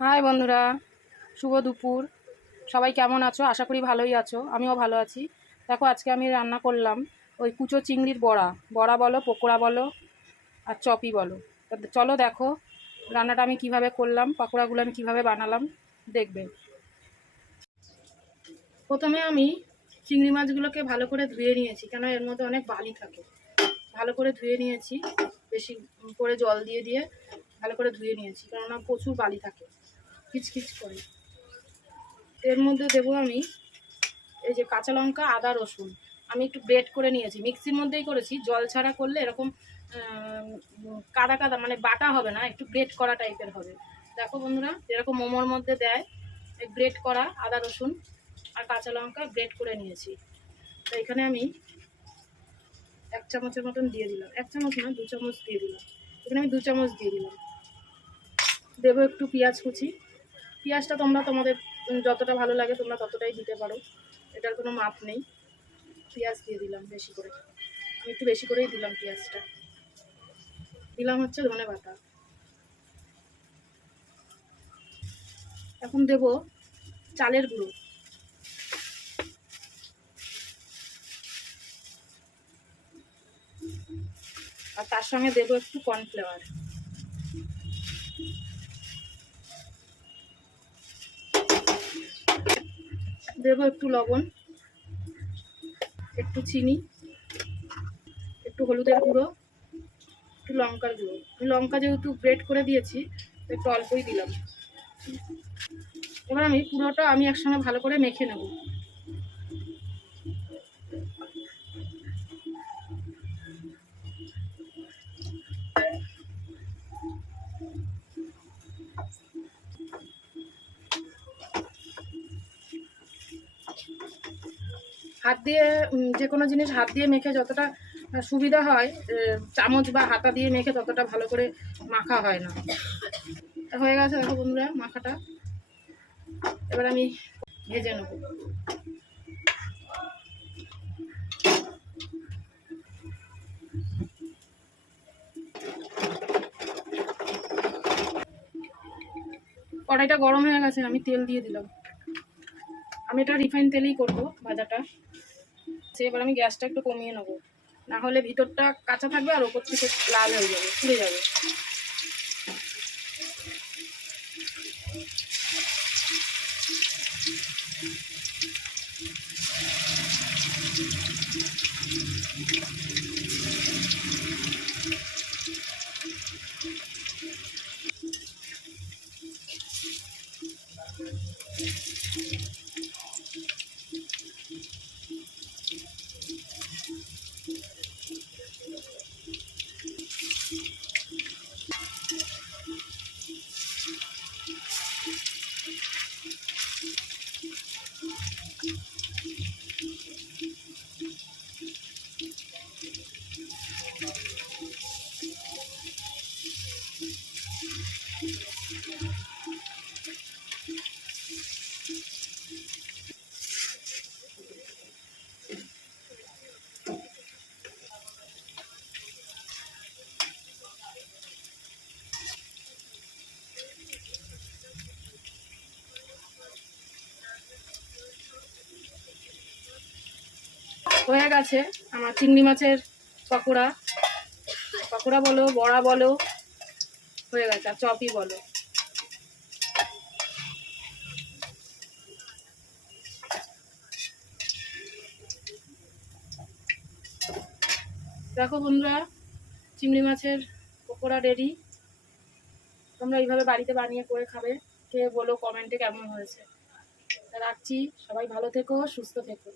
High বন্ধুরা, শুভ দুপুর। সবাই কেমন আছো? আশা করি ভালোই আছো, আমিও ভালো আছি। দেখো, আজকে আমি রান্না করলাম ওই কুচো চিংড়ির বড়া। বড়া বলো, পকোড়া বলো, আর চপই বলো। চলো দেখো রান্নাটা আমি কিভাবে করলাম, পকোড়াগুলো আমি কিভাবে বানালাম দেখবে। প্রথমে আমি চিংড়ি মাছগুলোকে ভালো করে ধুয়ে নিয়েছি, কেন এর মধ্যে অনেক বালি থাকে। ভালো করে ধুয়ে নিয়েছি, বেশি করে জল দিয়ে দিয়ে ভালো করে ধুয়ে নিয়েছি, কেননা প্রচুর বালি থাকে, কিচকিচ করে। এর মধ্যে দেবো আমি এই যে কাঁচা লঙ্কা, আদা, রসুন। আমি একটু গ্রেট করে নিয়েছি, মিক্সির মধ্যেই করেছি। জল ছাড়া করলে এরকম কাদা কাদা মানে বাটা হবে না, একটু গ্রেট করা টাইপের হবে। দেখো বন্ধুরা, যেরকম মোমোর মধ্যে দেয়, গ্রেট করা আদা, রসুন আর কাঁচা লঙ্কা গ্রেট করে নিয়েছি। তো এখানে আমি 1 চামচের মতন দিয়ে দিলাম, 1 চামচ না 2 চামচ দিয়ে দিলাম। এখানে আমি 2 চামচ দিয়ে দিলাম। দেবো একটু পেঁয়াজ কুচি। পেঁয়াজটা তোমরা তোমাদের যতটা ভালো লাগে তোমরা ততটাই দিতে পারো, এটার কোনো মাপ নেই। পেঁয়াজ দিয়ে দিলাম বেশি করে, আমি একটু বেশি করেই দিলাম পেঁয়াজটা। দিলাম হচ্ছে ধনে বাটা। এখন দেব চালের গুঁড়ো, আর তার সঙ্গে দেবো একটু কর্নফ্লাওয়ার। দেবো একটু লবণ, একটু চিনি, একটু হলুদের গুঁড়ো, একটু লঙ্কার গুঁড়ো। লঙ্কা যেহেতু গ্রেট করে দিয়েছি, একটু অল্পই দিলাম। এবার আমি পুরোটা একসঙ্গে ভালো করে মেখে নেব। হাত দিয়ে যে কোনো জিনিস হাত দিয়ে মেখে যতটা সুবিধা হয়, চামচ বা হাতা দিয়ে মেখে ততটা ভালো করে মাখা হয় না। হয়ে গেছে দেখো বন্ধুরা মাখাটা। এবার আমি ভেজে নেব। কড়াইটা গরম হয়ে গেছে, আমি তেল দিয়ে দিলাম। আমি এটা রিফাইন তেলেই করবো ভাজাটা। এবার আমি গ্যাসটা একটু কমিয়ে নেবো, না হলে ভিতরটা কাঁচা থাকবে আর ওপর থেকে লাল হয়ে যাবে, পুড়ে যাবে। হয়ে গেছে আমার চিংড়ি মাছের পকোড়া। পকোড়া বলো, বড়া বলো, হয়ে গেছে। আর চপই বলো। দেখো বন্ধুরা, চিংড়ি মাছের পকোড়া রেডি। তোমরা এইভাবে বাড়িতে বানিয়ে করে খাবে, খেয়ে বলো কমেন্টে কেমন হয়েছে। রাখছি, সবাই ভালো থেকো, সুস্থ থেকো।